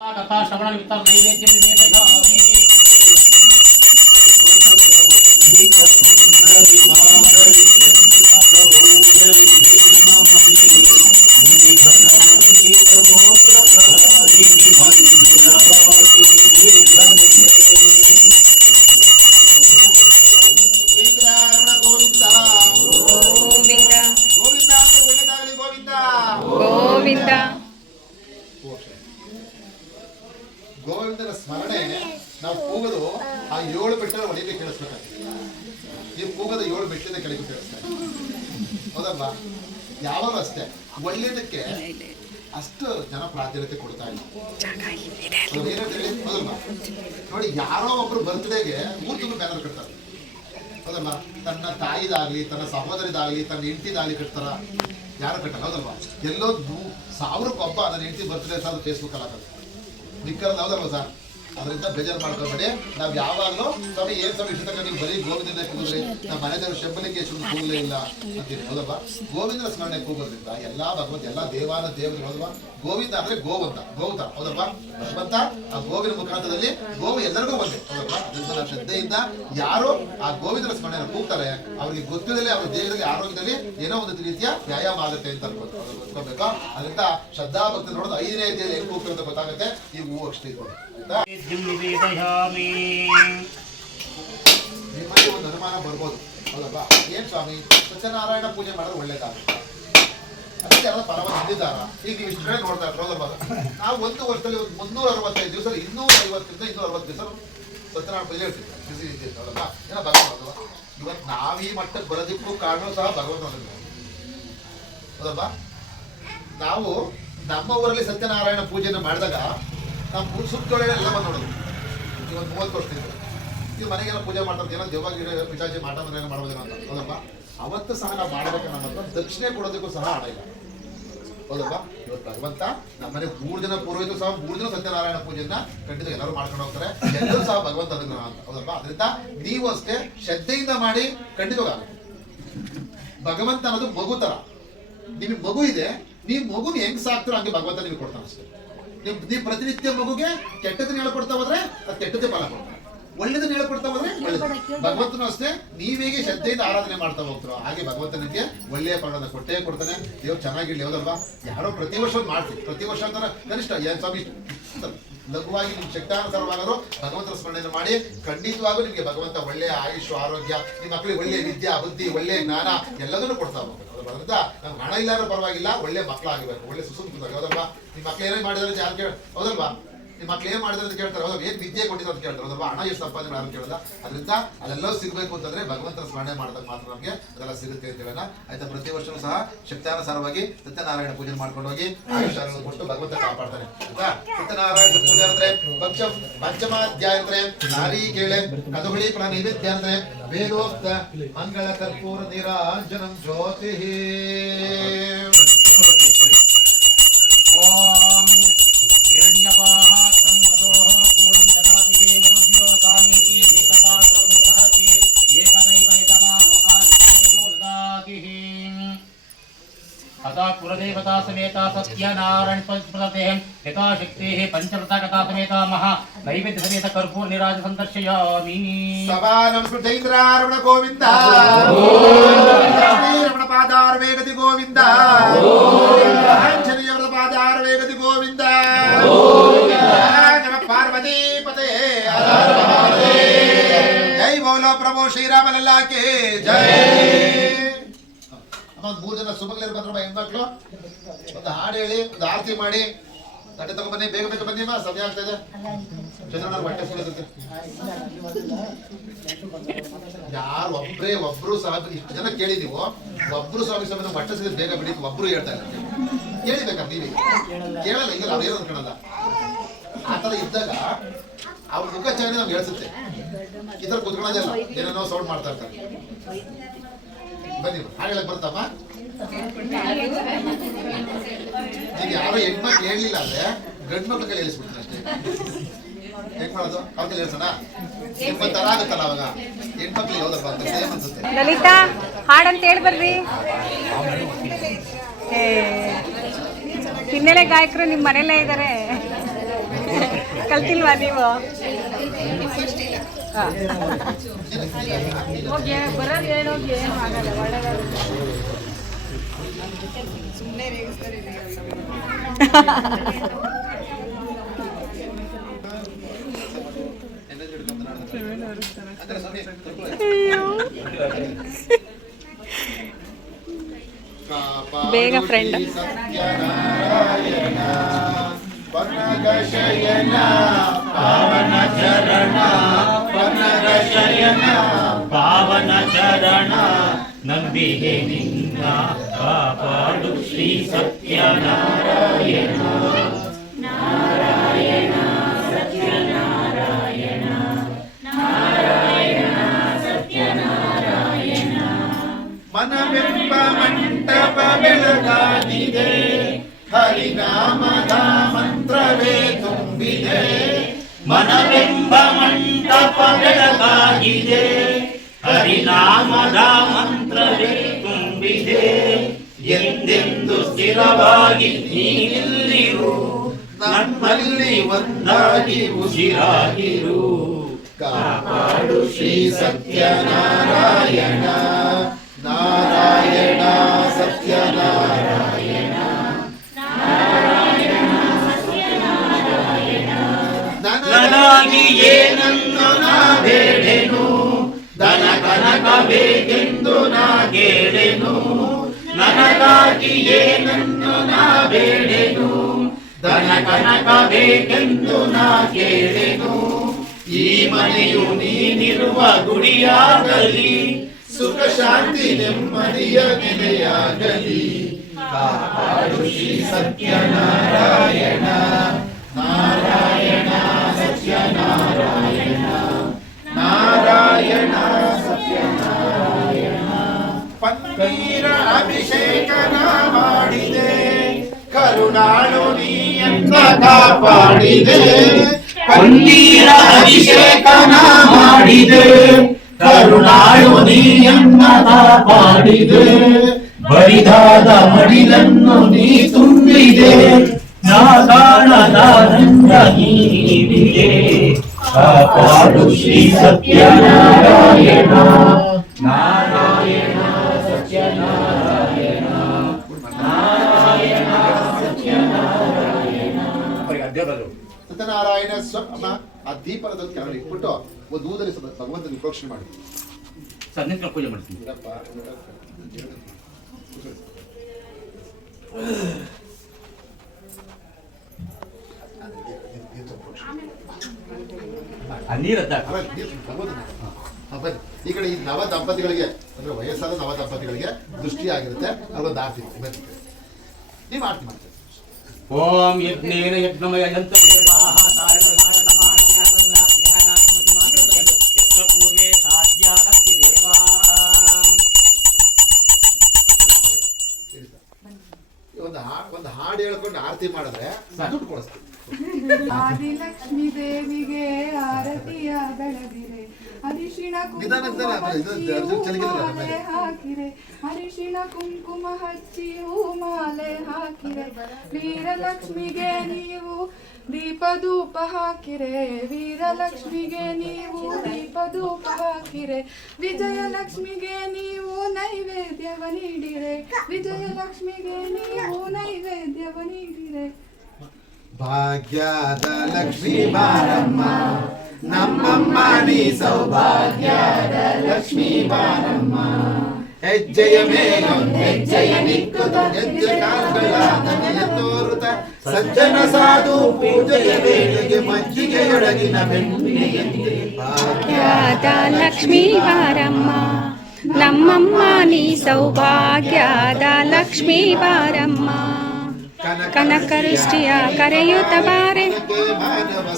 कथा श्रवण निमित्तं नैवेद्यं निवेदयामि। ಗೋವಿಂದನ ಸ್ಮರಣೆ ನಾವು ಕೂಗೋದು ಆ 7 ಬೆಟ್ಟದ ಒಳಗೆ ಕೇಳಿಸ್ಬೇಕಾಗ್ತದೆ. ನೀವು ಕೂಗೋದು 7 ಬೆಟ್ಟದ ಕೆಳಗೆ ಕೇಳಿಸ್ತಾ ಹೌದಲ್ವಾ? ಯಾವಾಗಲೂ ಅಷ್ಟೇ ಒಳ್ಳೆಯದಕ್ಕೆ ಅಷ್ಟು ಜನ ಪ್ರಾಧಾನ್ಯತೆ ಕೊಡ್ತಾ ಇಲ್ಲ. ಹೌದಲ್ವಾ? ನೋಡಿ, ಯಾರೋ ಒಬ್ರು ಬರ್ತ್ಡೇಗೆ ಊರು ತುಂಬ ಬ್ಯಾನರ್ ಕಟ್ತಾರೆ ಹೌದಲ್ವಾ? ತನ್ನ ತಾಯಿದಾಗ್ಲಿ, ತನ್ನ ಸಹೋದರಿದಾಗ್ಲಿ, ತನ್ನ ಹೆಂಡತಿದಾಗ್ಲಿ ಕಟ್ತಾರ, ಯಾರು ಕಟ್ಟಲ್ಲ ಹೌದಲ್ವಾ? ಎಲ್ಲೋ 1000 ನನ್ನ ಹೆಂಡತಿ ಬರ್ತ್ಡೇ ಸರ್ ಫೇಸ್ಬುಕ್ ಅಲ್ಲಿ ಹಾಕೋದು ನಿಕ್ಕಲ್ಲ ಹೌದಲ್ವ ಸರ್? ಅದರಿಂದ ಬೇಜಾರು ಮಾಡ್ಕೊಬೇಡಿ. ನಾವು ಯಾವಾಗಲೂ ಸ್ವಾಮಿ ಏನ್ ಸ್ವಾಮಿ ಇಷ್ಟ ತನಕ ನೀವು ಬರೀ ಗೋವಿಂದನೇ ಕೂಗಿದ್ರೆ ನಮ್ಮ ಮನೆ ದೇವರು ಶಂಬಲಿಗೆ ಕೂಗಲೇ ಇಲ್ಲ ಅಂತೀರಿ ಹೌದಲ್ವಾ? ಗೋವಿಂದನ ಸ್ಮರಣೆ ಕೂಗೋದ್ರಿಂದ ಎಲ್ಲಾ ಭಗವಂತ ಎಲ್ಲಾ ದೇವಾನ ದೇವರು ಹೌದಲ್ವಾ? ಗೋವಿಂದ ಅಂದ್ರೆ ಗೋವಂತ ಗೌತ ಹೌದಲ್ವಾ? ಭಗವಂತ ಆ ಗೋವಿನ ಮುಖಾಂತರದಲ್ಲಿ ಗೋವು ಎಲ್ಲರಿಗೂ ಒಂದೇ ಹೌದಲ್ವಾ? ಅದರಿಂದ ಶ್ರದ್ಧೆಯಿಂದ ಯಾರು ಆ ಗೋವಿಂದನ ಸ್ಮರಣೆಯನ್ನು ಕೂಗ್ತಾರೆ ಅವ್ರಿಗೆ ಗೊತ್ತಿಲ್ಲದೆ ಅವ್ರ ದೇಹದಲ್ಲಿ ಆರೋಗ್ಯದಲ್ಲಿ ಏನೋ ಒಂದು ರೀತಿಯ ವ್ಯಾಯಾಮ ಆಗುತ್ತೆ ಅಂತ ಅನ್ಕೋಬೇಕು. ಅದರಿಂದ ಶ್ರದ್ಧಾ ಭಕ್ತಿ ನೋಡೋದು 5ನೇ ದೇಹದಲ್ಲಿ ಹೆಂಗ್ ಕೂಗ್ತಾರೆ ಅಂತ ಗೊತ್ತಾಗುತ್ತೆ. ಈ ಹೂವು ಅಷ್ಟೇ ನಿಮ್ಮಲ್ಲಿ ಒಂದು ಅನುಮಾನ ಬರ್ಬೋದು ಹೌದಲ್ವಾ? ಏನ್ ಸ್ವಾಮಿ ಸತ್ಯನಾರಾಯಣ ಪೂಜೆ ಮಾಡಿದ್ರೆ ಒಳ್ಳೇದಾಗುತ್ತೆ ಅದಕ್ಕೆ ಎಲ್ಲ ಪರಮ ಹೊಂದಿದ್ದಾರ? ಈಗ ನೀವು ಇಷ್ಟು ಕಡೆ ನೋಡ್ತಾ ಇದ್ರು ಹೌದಲ್ವಾ? ನಾವು ಒಂದು ವರ್ಷದಲ್ಲಿ 365 ದಿವಸ 250ರಿಂದ 260 ದಿವಸ ಸತ್ಯನಾರಾಯಣ ಪೂಜೆ ಹೇಳ್ತೀವಿ ಹೌದಲ್ವಾ? ಏನೋ ಭಗವಂತ ಇವತ್ತು ನಾವ್ ಈ ಮಟ್ಟಕ್ಕೆ ಬರೋದಕ್ಕೂ ಕಾರಣ ಸಹ ಭಗವಂತ ಹೌದಲ್ವಾ? ನಾವು ನಮ್ಮ ಊರಲ್ಲಿ ಸತ್ಯನಾರಾಯಣ ಪೂಜೆಯನ್ನು ಮಾಡಿದಾಗ ನಾವು ಸುತ್ತೊಳಗೆ ಎಲ್ಲ ಬಂದು ನೋಡೋದು. ಇವತ್ತು 30 ವರ್ಷದಿಂದ ನೀವು ಮನೆಗೆಲ್ಲ ಪೂಜೆ ಮಾಡ್ತಾರೆ, ಏನೋ ದೆವ್ವ ಗಿಡ ಪಿಚಾಚಿ ಮಾಟ ಮನೆ ಮಾಡೋದೇನೋ ಅಂತ ಹೌದಪ್ಪ. ಅವತ್ತು ಸಹ ನಾವು ಮಾಡಬೇಕು, ನಮ್ಮ ಹತ್ರ ದಕ್ಷಿಣೆ ಕೊಡೋದಕ್ಕೂ ಸಹ ಹಣ ಇಲ್ಲ ಹೌದಪ್ಪ. ಇವತ್ತು ಭಗವಂತ ನಮ್ಮನೆ 3 ಜನ ಪೂರ್ವಜರು ಸಹ 3 ದಿನ ಸತ್ಯನಾರಾಯಣ ಪೂಜೆಯನ್ನ ಖಂಡಿತ ಎಲ್ಲರೂ ಮಾಡ್ಕೊಂಡು ಹೋಗ್ತಾರೆ. ಎಲ್ಲರೂ ಸಹ ಭಗವಂತ ಅನುಗ್ರಹ ಅಂತ ಹೌದಪ್ಪ. ಅದರಿಂದ ನೀವು ಅಷ್ಟೇ ಶ್ರದ್ಧೆಯಿಂದ ಮಾಡಿ ಖಂಡಿತವಾಗುತ್ತೆ. ಭಗವಂತ ಅನ್ನೋದು ಮಗು ತರ. ನಿಮಗೆ ಮಗು ಇದೆ, ನೀವು ಮಗುನ ಹೆಂಗ್ ಸಾಕ್ತಾರೋ ಹಂಗೆ ಭಗವಂತ ನಿಮಗೆ ಕೊಡ್ತಾನೆ ಅಷ್ಟೇ. ನೀವು ಪ್ರತಿನಿತ್ಯ ಮಗುಗೆ ಕೆಟ್ಟದನ್ನ ಹೇಳ್ಕೊಡ್ತಾ ಹೋದ್ರೆ ಅದು ಕೆಟ್ಟದ್ದೇ ಫಲ ಕೊಡ್ತಾರೆ, ಒಳ್ಳೇದನ್ನ ಹೇಳ್ಕೊಡ್ತಾ ಹೋದ್ರೆ ಒಳ್ಳೇದು. ಭಗವಂತನು ಅಷ್ಟೇ ನೀವೇಗೆ ಶ್ರದ್ಧೆಯಿಂದ ಆರಾಧನೆ ಮಾಡ್ತಾ ಹೋಗ್ತಾರೋ ಹಾಗೆ ಭಗವಂತನಿಗೆ ಒಳ್ಳೆಯ ಫಲನ ಕೊಟ್ಟೇ ಕೊಡ್ತಾನೆ. ದೇವ್ರು ಚೆನ್ನಾಗಿರ್ಲಿ ಹೌದಲ್ವಾ? ಯಾರೋ ಪ್ರತಿ ವರ್ಷ ಮಾಡ್ತೀವಿ, ಪ್ರತಿ ವರ್ಷ ಅಂತಾನೆ ಕನಿಷ್ಠ ಸ್ವಾಮಿ ಲಘುವಾಗಿ ನಿಮ್ಮ ಶಕ್ತಾನುಸಾರವಾದರೂ ಭಗವಂತನ ಸ್ಮರಣೆಯನ್ನು ಮಾಡಿ ಖಂಡಿತವಾಗೂ ನಿಮಗೆ ಭಗವಂತ ಒಳ್ಳೆಯ ಆಯುಷ್ ಆರೋಗ್ಯ, ನಿಮ್ಮ ಮಕ್ಕಳಿಗೆ ಒಳ್ಳೆಯ ವಿದ್ಯಾ ಬುದ್ಧಿ ಒಳ್ಳೆಯ ಜ್ಞಾನ ಎಲ್ಲದನ್ನು ಕೊಡ್ತಾ ಹೋಗ್ಬೇಕು. ಅದರಿಂದ ನಮ್ಗೆ ಹಣ ಇಲ್ಲಾದ್ರೂ ಪರವಾಗಿಲ್ಲ, ಒಳ್ಳೆ ಮಕ್ಕಳಾಗಬೇಕು, ಒಳ್ಳೆ ಸುಸಂಸ್ಕೃತವಾಗಿ ಹೌದಲ್ವಾ? ನಿಮ್ಮ ಮಕ್ಳು ಏನೇ ಮಾಡಿದಾರೆ ಯಾರು ಕೇಳ ಹೌದಲ್ವಾ? ನಿಮ್ಮ ಮಕ್ಳು ಏನ್ ಮಾಡಿದ್ರೆ ಅಂತ ಕೇಳ್ತಾರೆ ಹೌದಲ್ವಾ? ಏನ್ ವಿದ್ಯೆ ಕೊಟ್ಟಿದ್ರು ಅಂತ ಕೇಳ್ತಾರೆ ಹೌದಲ್ವಾ? ಹಣ ಎಷ್ಟು ಸಂಪಾದನೆ ಯಾರು ಕೇಳಲ್ಲ. ಅದರಿಂದ ಅದೆಲ್ಲವೂ ಸಿಗಬೇಕು ಅಂತಂದ್ರೆ ಭಗವಂತನ ಸ್ಮರಣೆ ಮಾಡಿದಾಗ ಮಾತ್ರ ನಮಗೆ ಅದೆಲ್ಲ ಸಿಗುತ್ತೆ ಅಂತ ಹೇಳೋಣ ಆಯ್ತಾ? ಪ್ರತಿ ವರ್ಷವೂ ಸಹ ಶಕ್ತಾನುಸಾರವಾಗಿ ಸತ್ಯನಾರಾಯಣ ಪೂಜೆ ಮಾಡ್ಕೊಂಡು ಹೋಗಿ ಆಯುಷ್ಯನ್ನು ಕೊಟ್ಟು ಭಗವಂತ ಕಾಪಾಡ್ತಾನೆ ಆಯ್ತಾ? ಸತ್ಯನಾರಾಯಣ ಪೂಜೆ ಅಂದ್ರೆ ಪಂಚಮಾಧ್ಯಾಯ ಅಂದ್ರೆ ನಾರೀಕೇಳೆ ಕದಹುಳಿ ಪ್ರ ನೈವೇದ್ಯ ಅಂದ್ರೆ ವೇದೋಕ್ತ ಮಂಗಳ ಕರ್ಪೂರ ನಿರಾಂಜನಂ ಜ್ಯೋತಿ. ಓಂ ಹಿರಣ್ಯಪಾಹ ತನ್ಮದೋಃ ಪೂರ್ಣಂ ದದಾತಿಹಿ ಮನುಭ್ಯೋ ಸಾಮೀತಿ ಏಕತಾ ಸರ್ವೋಪಹರತಿ ಏಕದೈವ ಯಜಮಾನೋ ಆಯುಷ್ಯೋ ದದಾತಿಹಿ. अतः कुलदेवता समेता सत्यनारायण प्रदते यथाशक्तेः पंचव्रता कथा समेता महा नैवेद्य समेत कर्पूर निराज संदर्शयामि. सवानं स्मृतेन्द्रारमण गोविंद रमण पादार वेगति गोविंद आंजनेय व्रत पादार वेगति गोविंद नमः पार्वती पते जय बोलो प्रभु श्री राम लल्ला के जय. 3 ಜನ ಸುಮಂಗಲಿಯರು ಬಂದ್ರಮ್ಮ ಹೆಣ್ಮಕ್ಳು ಒಂದು ಹಾಡು ಹೇಳಿ ಒಂದು ಆರತಿ ಮಾಡಿ ತಟ್ಟೆ ತಗೊಂಡ್ಬನ್ನಿ. ಬೇಗ ಬೇಗ ಬನ್ನಿಮ್ಮ, ಸಮಯ ಆಗ್ತಾ ಇದೆ. ಚಂದ್ರಣ್ಣ ಹೊಟ್ಟೆ ಸುಡುತ್ತೆ. ಯಾರು ಒಬ್ರು ಸಹ ಇಷ್ಟು ಜನ ಕೇಳಿ ನೀವು ಒಬ್ರು ಸ್ವಾಮಿ ಸ್ವಾಮಿ ಹೊಟ್ಟೆ ಸಿಗ ಬೇಗ ಬಿಡಿ ಒಬ್ರು ಹೇಳ್ತಾ ಇಲ್ಲ. ಕೇಳಿಬೇಕಾ ನೀವೇ? ಕೇಳಲ್ಲ ಈಗ ಅವ್ರು ಏನೋ ಕಾಣಲ್ಲ. ಆತರ ಇದ್ದಾಗ ಅವ್ರ ಮುಖ ಚೆನ್ನಾಗಿ ನಮ್ಗೆ ಹೇಳ್ಸುತ್ತೆ. ಈ ತರ ಕುತ್ಕೊಳ್ಳೋದಲ್ಲ, ಏನೇನೋ ಸೌಂಡ್ ಮಾಡ್ತಾ ಇರ್ತಾರೆ. ಬನ್ನಿ ಹಾಡು ಹೇಳಕ್ ಬರ್ತಮ್ಮ? ಈಗ ಯಾರೋ ಹೆಣ್ಮಕ್ಳು ಹೇಳಲಿಲ್ಲ ಅಂದ್ರೆ ಗಂಡು ಮಕ್ಳ ಕೈ ಹೇಳಿಸ್ಬಿಡ್ತಾರೆ ಅಷ್ಟೇ. ಹೆಂಗ್ ಮಾಡೋದು? ಅವ್ರ ಕೈ ಹೇಳ್ಸೋಣ? ನಿಮ್ಮ ತರ ಆಗುತ್ತಲ್ಲ ಅವಾಗ ಹೆಣ್ಮಕ್ಳಿಗೆ ಹೌದಪ್ಪ ಅಂತ ಸೇಮ್ ಅನ್ಸುತ್ತೆ. ಲಲಿತಾ ಹಾಡಂತ ಹೇಳಿ ಬರ್ರಿ. ಹಿನ್ನೆಲೆ ಗಾಯಕರು ನಿಮ್ಮ ಮನೆಯಲ್ಲೇ ಇದ್ದಾರೆ. ಕಲ್ತಿಲ್ವಾ ನೀವು? ಬರೋದು ಹೇಳೋಗಿ ಏನು ಆಗಲ್ಲ, ಒಳ್ಳೆದಾಗುತ್ತೆ. ಸುಮ್ಮನೆ ರೇಗಿಸ್ತಾರೆ. ಬೇಗ ಫ್ರೆಂಡ್. ಶಯನ ಪಾವನ ಚರಣ ಶಯನ ಪಾವನ ಚರಣ ನಂಬಿಕೆ ನಿನ್ನ ಕಾಪಾಡು ಶ್ರೀ ಸತ್ಯನಾರಾಯಣ. ನಾರಾಯಣ ಸತ್ಯನಾರಾಯಣ ನಾರಾಯಣ ಸತ್ಯನಾರಾಯಣ. ಮನವೆಂಬ ಮಂಟಪ ಬೆಳಗಾಗಿದೆ, ಹರಿನಾಮದ ಮಂತ್ರವೇ ತುಂಬಿದೆ. ಮನವೆಂಬ ಮಂಟಪ ಬೆಳಗಾಗಿದೆ, ಹರಿನಾಮದ ಮಂತ್ರವೇ ತುಂಬಿದೆ. ಎಂದೆಂದು ಸ್ಥಿರವಾಗಿ ನೀನಿಲ್ಲಿರು, ನಮ್ಮಲ್ಲಿ ಒಂದಾಗಿ ಉಸಿರಾಗಿರು. ಕಾಪಾಡು ಶ್ರೀ ಸತ್ಯನಾರಾಯಣ ನಾರಾಯಣ ಸತ್ಯನಾರಾಯಣ. ನನಗಾಗಿ ಏನನ್ನು ನಾ ಬೇಡೆನು, ದನ ಕನಕ ಬೇಕೆಂದು ನಾ ಕೇಳೆನು. ನನಗಾಗಿ ಏನನ್ನು ನಾ ಬೇಡೆನು, ದನ ಕನಕ ಬೇಕೆಂದು ನಾ ಕೇಳೆನು. ಈ ಮನೆಯು ನೀನಿರುವ ಗುಡಿಯಾಗಲಿ, ಸುಖ ಶಾಂತಿ ನೆಮ್ಮದಿಯ ನೆಲೆಯಾಗಲಿ. ಕಾಪಾಡು ಶ್ರೀ ಸತ್ಯನಾರಾಯಣ ನಾರಾಯಣ ಸತ್ಯನಾರಾಯಣ ನಾರಾಯಣ ಸತ್ಯನಾರಾಯಣ. ಪನ್ನೀರ ಅಭಿಷೇಕನ ಮಾಡಿದೆ, ಕರುಣಾಳು ನೀಯನ್ನ ಕಾಪಾಡಿದೆ. ಪನ್ನೀರ ಅಭಿಷೇಕನ ಮಾಡಿದೆ, ಕರುಣಾಳು ನೀಯನ್ನ ಕಾಪಾಡಿದೆ. ಬರಿದಾದ ಮಡಿಲನ್ನು ನೀ ತುಂಬಿದೆ, ನಾ ಕಾಣದ ನೀಡಿದೆ. ಕಾಪಾಡು ಶ್ರೀ ಸತ್ಯನಾರಾಯಣ ನಾರಾಯಣ ಸತ್ಯನಾರಾಯಣ ನಾರಾಯಣ ಸತ್ಯನಾರಾಯಣ. ಸತ್ಯನಾರಾಯಣ ಅಮ್ಮ ಆ ದೀಪದ ಕೆಳಗೆ ಇಟ್ಬಿಟ್ಟು ಒಂದು ಊದಲ್ಲಿ ಭಗವಂತನ ಪ್ರೋಕ್ಷಣೆ ಮಾಡಿ. ಸದ್ನಿತ್ಯ ಪೂಜೆ ಮಾಡ್ತೀನಿ. ಈ ಕಡೆ ಈ ನವ ದಂಪತಿಗಳಿಗೆ ಅಂದ್ರೆ ವಯಸ್ಸಾದ ನವ ದಂಪತಿಗಳಿಗೆ ದೃಷ್ಟಿ ಆಗಿರುತ್ತೆ. ಅಲ್ಲೊಂದು ಆರ್ತಿ ನೀವು ಆರ್ತಿ ಮಾಡ್ತೀವಿ. ಓಂ ಯಜ್ಞೇನ ಯಜ್ಞಮಯ ಯಂತ್ರ ದೇವಾಃ ಪೂರ್ವೇ ಸಾಧ್ಯಾಕಸ್ಯ ದೇವಾಃ. ಒಂದು ಹಾಡು ಹೇಳ್ಕೊಂಡು ಆರತಿ ಮಾಡಿದ್ರೆ ದುಡ್ಡು ಕೊಡಿಸ್ತೀವಿ. ಆದಿಲಕ್ಷ್ಮೀ ದೇವಿಗೆ ಆರತಿಯ ಬೆಳದಿರೆ, ಅರಿಶಿಣ ಮಾಲೆ ಹಾಕಿರೆ, ಅರಿಶಿಣ ಕುಂಕುಮ ಹಚ್ಚಿ ಮಾಲೆ ಹಾಕಿರೆ. ವೀರಲಕ್ಷ್ಮಿಗೆ ನೀವು ದೀಪಧೂಪ ಹಾಕಿರೆ, ವೀರಲಕ್ಷ್ಮಿಗೆ ನೀವು ದೀಪಧೂಪ ಹಾಕಿರೆ. ವಿಜಯಲಕ್ಷ್ಮಿಗೆ ನೀವು ನೈವೇದ್ಯವ ನೀಡಿರೆ, ವಿಜಯಲಕ್ಷ್ಮಿಗೆ ನೀವು ನೈವೇದ್ಯವ ನೀಡಿರೆ. ಭಾಗ್ಯದ ಲಕ್ಷ್ಮೀ ಬಾರಮ್ಮ ನಮ್ಮಮ್ಮ ನೀ ಸೌಭಾಗ್ಯದ ಲಕ್ಷ್ಮೀ ಬಾರಮ್ಮ. ಹೆಜ್ಜೆಯ ಮೇಲೊಂದು ಹೆಜ್ಜೆಯ ನಿಕ್ಕುತ್ತ ಹೆಜ್ಜೆ ಕಾಲುಗಳ ನದಿಯ ತೋರುತ್ತ ಸಜ್ಜನ ಸಾಧು ಪೂಜೆಯ ವೇಳೆಗೆ ಮಜ್ಜಿಗೆಯೊಳಗಿನ ಬೆಣ್ಣೆಯಂತೆ. ಭಾಗ್ಯದ ಲಕ್ಷ್ಮೀ ಬಾರಮ್ಮ ನಮ್ಮಮ್ಮ ನೀ ಸೌಭಾಗ್ಯದ ಲಕ್ಷ್ಮೀ ಬಾರಮ್ಮ. ಕನಕವೃಷ್ಟಿಯ ಕರೆಯುತ್ತ ಬಾರೆ,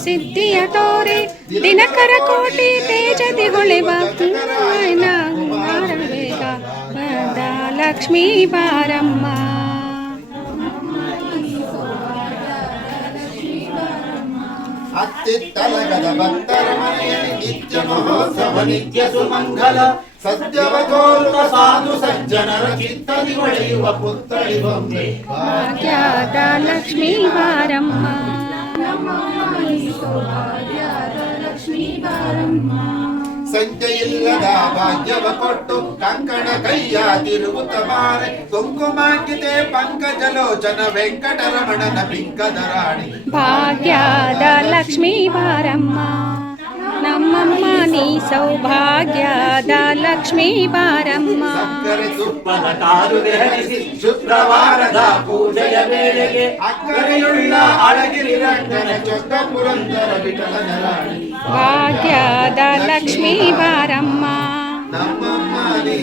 ಸಿದ್ಧಿಯ ತೋರೆ ದಿನಕರ ಕೋಟಿ ತೇಜದಿ ಹೊಳೆವ ಬೇಗ ಲಕ್ಷ್ಮೀ ಬಾರಮ್ಮ. ಅತ್ತಿತ್ತಲಗದ ಭಕ್ತರ ಮನೆಯಲ್ಲಿ ನಿತ್ಯ ಮಹೋತ್ಸವ ನಿತ್ಯ ಸುಮಂಗಲ. ಸತ್ಯವ ತೋರುವ ಸಾಧು ಸಜ್ಜನರ ಚಿತ್ತದಿ ಹೊಳೆಯುವ ಪುತ್ಥಳಿ ಬೊಂಬೆ. ಭಾಗ್ಯದ ಲಕ್ಷ್ಮೀ ಬಾರಮ್ಮ. ಸೌಭಾಗ್ಯದ ಲಕ್ಷ್ಮೀ ಬಾರಮ್ಮ. ಸಂಜೆಯಿಲ್ಲದ ಭಾಗ್ಯವ ಕೊಟ್ಟು ಕಂಕಣ ಕೈಯ ತಿರುಗುತ್ತ ಬಾರೆ ಕುಂಕುಮಾಂಕಿತೆ ಪಂಕಜಲೋಚನ ವೆಂಕಟರಮಣನ ಬಿಂಕದ ರಾಣಿ. ಭಾಗ್ಯದ ಲಕ್ಷ್ಮೀ ಬಾರಮ್ಮ ನಮ್ಮಮ್ಮ ನೀ ಸೌಭಾಗ್ಯದ ಲಕ್ಷ್ಮೀ ಬಾರಮ್ಮ. ಸಕ್ಕರೆ ತುಪ್ಪದ ಕಾರುದೆ ಹರಿಸಿ ಶುಕ್ರವಾರದ ಪೂಜೆಯ ವೇಳೆಗೆ ಅಕ್ಕರೆಯುಳ್ಳ ಅಳಗಿರಿ ರಂಗನ ಚೊಕ್ಕ ಪುರಂದರ ವಿಠಲನ ರಾಣಿ. ಭಾಗ್ಯದ ಲಕ್ಷ್ಮೀ ಬಾರಮ್ಮ ನಮ್ಮಮ್ಮ ನೀ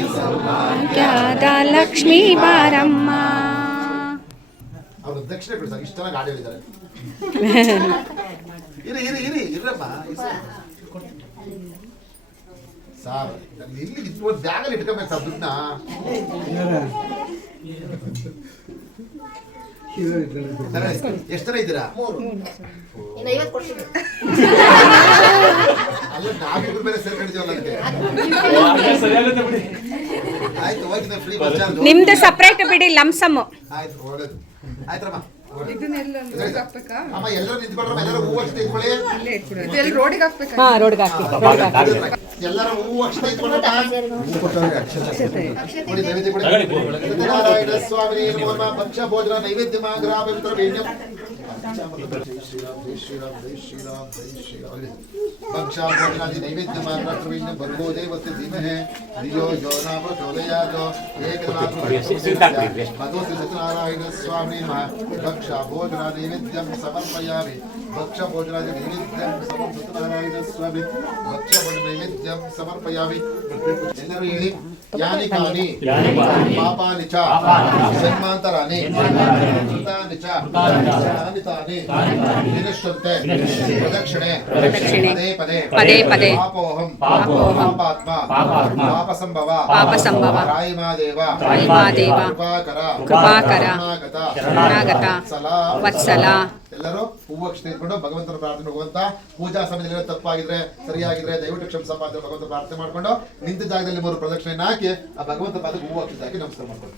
ಭಾಗ್ಯದ ಲಕ್ಷ್ಮೀ ಬಾರಮ್ಮ. ಅವರು ದಕ್ಷಿಣ ಕೊಡಿ ಸರ್, ಇಷ್ಟು ಚೆನ್ನಾಗಿ ಹಾಡು ಹೇಳಿದ್ದಾರೆ. ಇರಮ್ಮ ಸಾರ್ ಇಲ್ಲಿ ಇಟ್ಕೊಂಡು ಬ್ಯಾಗಲ್ಲಿ ಇಟ್ಕೋಬೇಕು ಸರ್ ದುಡ್ಡನ್ನ. ಎಷ್ಟು ಜನ ಇದ್ದೀರಾ? ಅಲ್ಲ ನಾವಿಬ್ರು ಬೇರೆ ಸೇರ್ಕೊಂಡಿದ್ದೀವಲ್ಲ ಅದಕ್ಕೆ. ಆಯ್ತು ಹೋಗಿ ಫ್ರೀ ಬಸ್ ಚಾರ್ಜ್ ನಿಮ್ದು ಸಪ್ರೇಟ್ ಬಿಡಿ ಲಂಸಮ್. ಆಯ್ತು ಒಳ್ಳೇದು ಆಯ್ತಮ್ಮ. ಇದನ್ನೆಲ್ಲ ರೋಡಿಗೆ ಹಾಕ್ಬೇಕಾ? ಅಮ್ಮ ಎಲ್ಲರೂ ನಿಂತ್ಕೊಂಡ್ರಮ್ಮ, ಎಲ್ಲರೂ ಹೂವು ಅಕ್ಷತೆ ಇಟ್ಕೊಳ್ಳಿ. ಇದೆಲ್ಲ ರೋಡಿಗೆ ಹಾಕ್ಬೇಕಾ? ಹಾ ರೋಡ್ಗೆ ಹಾಕಿ ಎಲ್ಲರೂ ಹೂವು ಅಕ್ಷತೆ ಇಟ್ಕೊಳ್ಳಪ್ಪ. ಕೊಡಿ ನೈವೇದ್ಯ ಕೊಡಿ. ಸತ್ಯನಾರಾಯಣ ಸ್ವಾಮಿ ನಮೋ ನಮಃ. ಭಕ್ಷ್ಯ ಭೋಜನ ನೈವೇದ್ಯ ಗ್ರಾಮ ವಿತರ ವೇದ್ಯಂ. ಭಕ್ಷ್ಯ ಭೋಜನಾದಿ ನೈವೇದ್ಯ ಗ್ರಾಮ ವೇದ್ಯಂ ಭರ್ಗೋ ದೇವಸ್ಯ ಧೀಮಹಿ ಧಿಯೋ ಯೋ ನ ಪ್ರಚೋದಯಾತ್. ಭಗೋ ಶ್ರೀ ಸತ್ಯನಾರಾಯಣ ಸ್ವಾಮಿ ನಮಃ. ಭಕ್ಷ್ಯ ಭೋಜನ ನೈವೇದ್ಯಂ ಸಮರ್ಪಯಾಮಿ. ಭಕ್ಷ್ಯ ಭೋಜನಾದಿ ನೈವೇದ್ಯಂ ಸತ್ಯನಾರಾಯಣ ಸ್ವಾಮಿ. ಭಕ್ಷ್ಯ ಭೋಜನ ನೈವೇದ್ಯಂ ಸಮರ್ಪಯಾಮಿ. ಎಲ್ಲರೂ ಹೇಳಿ. ಯಾನಿ ಕಾನಿ ಪಾಪಾನಿ ಚ ಜನ್ಮಾಂತರಾನಿ ಕೃತಾನಿ ಚ ಯಾನಿ ತಾನಿ ವಿನಶ್ಯಂತೆ ಪ್ರದಕ್ಷಿಣೆ ಪದೇ ಪದೇ ಪಾಪೋಹಂ ಪಾಪಾತ್ಮ ಪಾಪಸಂಭವ ರಾಯಿಮಾದೇವ ಕೃಪಾಕರ ಶರಣಾಗತ ವತ್ಸಲ. ಎಲ್ಲರೂ ಹೂವು ಅಕ್ಷತೆ ಇಟ್ಕೊಂಡು ಭಗವಂತನ ಪ್ರಾರ್ಥನೆ ಹೋಗುವಂತ. ಪೂಜಾ ಸಮಯದಲ್ಲಿ ತಪ್ಪಾಗಿದ್ರೆ ಸರಿಯಾಗಿದ್ರೆ ದಯವಿಟ್ಟು ಕ್ಷಮಿಸಪ್ಪ ಅಂತ ಭಗವಂತ ಪ್ರಾರ್ಥನೆ ಮಾಡ್ಕೊಂಡು ನಿಂತ ಜಾಗದಲ್ಲಿ 3 ಪ್ರದಕ್ಷಿಣೆಯನ್ನು ಹಾಕಿ ಆ ಭಗವಂತ ಪಾದಕ್ಕೆ ಹೂವು ಅಕ್ಷತೆ ಹಾಕಿ ನಮಸ್ಕಾರ ಮಾಡ್ಕೊಂಡು.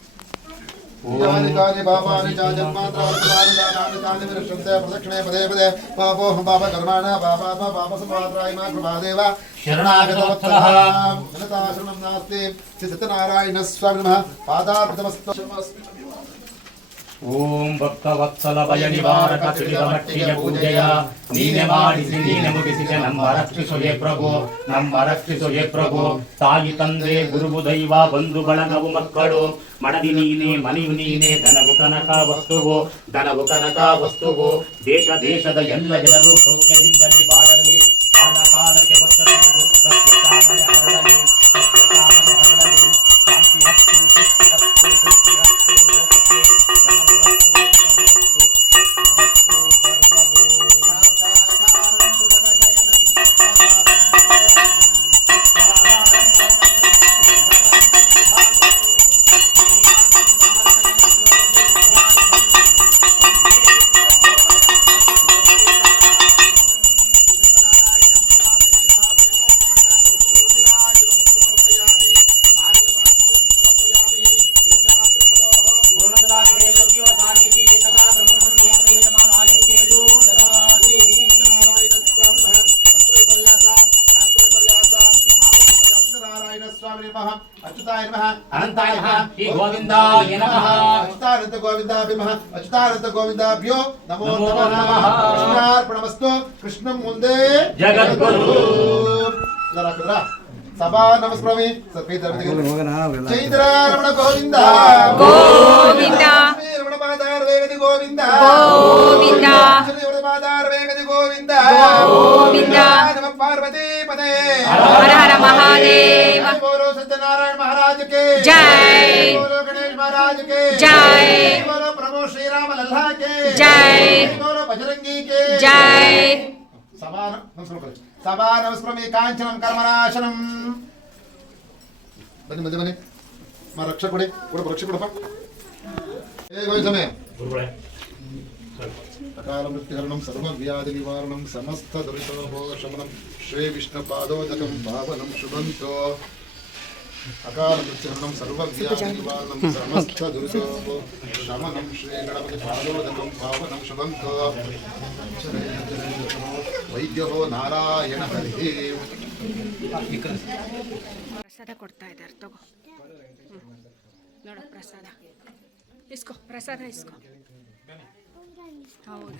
ಪ್ರದಕ್ಷಿಣೆ ಪದೇ ಪದೇ ಪಾಪೋಹಂ ಪಾಪ ಕರ್ಮಾಣ ಪಾಪಾತ್ಮ ಪಾಪ ಸಂಪಾದ್ರಾಯಿಮಾ ಕೃಪಾದೇವ ಶರಣಾಗತವತ್ಸಲಃ ಜನತಾಶರಣಂ ನಾಸ್ತಿ. ಶ್ರೀ ಸತ್ಯನಾರಾಯಣ ಸ್ವಾಮಿ ನಮಃ. ಪಾದಾರ್ಪಿತಮಸ್ತು. ಓಂ ಭಕ್ತವತ್ಸಲ ಭಯ ನಿವಾರಕ ತಿಳಿದ ಮಟ್ಟಿಗೆ ಪೂಜೆಯ ನೀನೆ ಮಾಡಿಸಿ ನೀನೆ ಮುಗಿಸಿದೆ ನಮ್ಮ ರಕ್ಷಿಸು ಹೇ ಪ್ರಭು, ನಮ್ಮ ರಕ್ಷಿಸು ಹೇ ಪ್ರಭು. ತಾಯಿ ತಂದೆ ಗುರುವು ದೈವ ಬಂಧು ಬಳಗವು ಮಕ್ಕಳು ಮಡದಿ ನೀನೆ ಮನೆಯು ನೀನೆ ಧನವು ಕನಕ ವಸ್ತುವು ಧನವು ಕನಕ ವಸ್ತುವು. ದೇಶ ದೇಶದ ಎಲ್ಲ ಜನರು ಸೌಖ್ಯದಿಂದಲೇ ಬಾಳಲಿ. ಕಾಲ ಕಾಲಕ್ಕೆ ವರ್ಷಗಳು ಸತ್ಯ ಚಾಮನೆ ಹರಡಲಿ, ಸತ್ಯ ಚಾಮನೆ ಹರಡಲಿ. ಶಾಂತಿ ಹತ್ತು ಸೃಷ್ಟಿ ಹತ್ತು ಸೃಷ್ಟಿ ಹತ್ತು ಲೋಕಕ್ಕೆ ಧನವು ಹತ್ತು ಹತ್ತು ಅಚ್ಯುತಾಯ ನಮಃ ಅನಂತಾಯ ನಮಃ. ಶ್ರೀ ಗೋವಿಂದಾಯ ನಮಃ. ಅಚ್ಯುತಾನಂದ ಗೋವಿಂದಾಭ್ಯ ನಮಃ. ಅಚ್ಯುತಾನಂದ ಗೋವಿಂದಾಭ್ಯೋ ನಮೋ ನಮೋ ನಮಃ. ನಮಃ. ಕೃಷ್ಣಾರ್ಪಣಮಸ್ತು. ಕೃಷ್ಣಂ ಮುಂದೆ ಜಗದ್ಗುರು. ಸಭಾ ನಮಸ್ಕಾರಮಿ. ಚೈತ್ರ ರಮಣ ಗೋವಿಂದ ಗೋವಿಂದ ರಮಣ ಮಾದಾರ ವೇಗದಿ ಗೋವಿಂದ ಗೋವಿಂದ ರಮಣ ಮಾದಾರ ವೇಗದಿ ಗೋವಿಂದ ಗೋವಿಂದ. ನಮ ಪಾರ್ವತಿ ಪದೇ ಹರ ಹರ ಮಹಾದೇವ. बोलो सत्यनारायण महाराज के जय। बोलो गणेश महाराज के जय। बोलो प्रभु श्री राम लल्ला के जय। बोलो बजरंगी के जय। सभा नमस्कार कांचनम कर्मनाशनम. बन्नी मध्य बन्नी मा रक्षा कोडे रक्षा कोडप्ಪ. समय अकाल मृत्युहरणं सर्वव्याधि निवारणं समस्त दुरितोपशमनं श्री विष्णुपादोदकं पावनं शुभन्तो. अकाल मृत्युहरणं सर्वव्याधि निवारणं समस्त दुरितोपशमनं श्री गणपति पादोदकं पावनं शुभन्तो. ವೈದ್ಯೋ ನಾರಾಯಣ ಹರಿ. ಪ್ರಸಾದ ಕೊಡ್ತಾ ಇದ್ದಾರೆ, ತಗೋ. ನೋಡು ಪ್ರಸಾದ ಇಸ್ಕೋ, ಪ್ರಸಾದ ಇಸ್ಕೋ. ಹೌದು.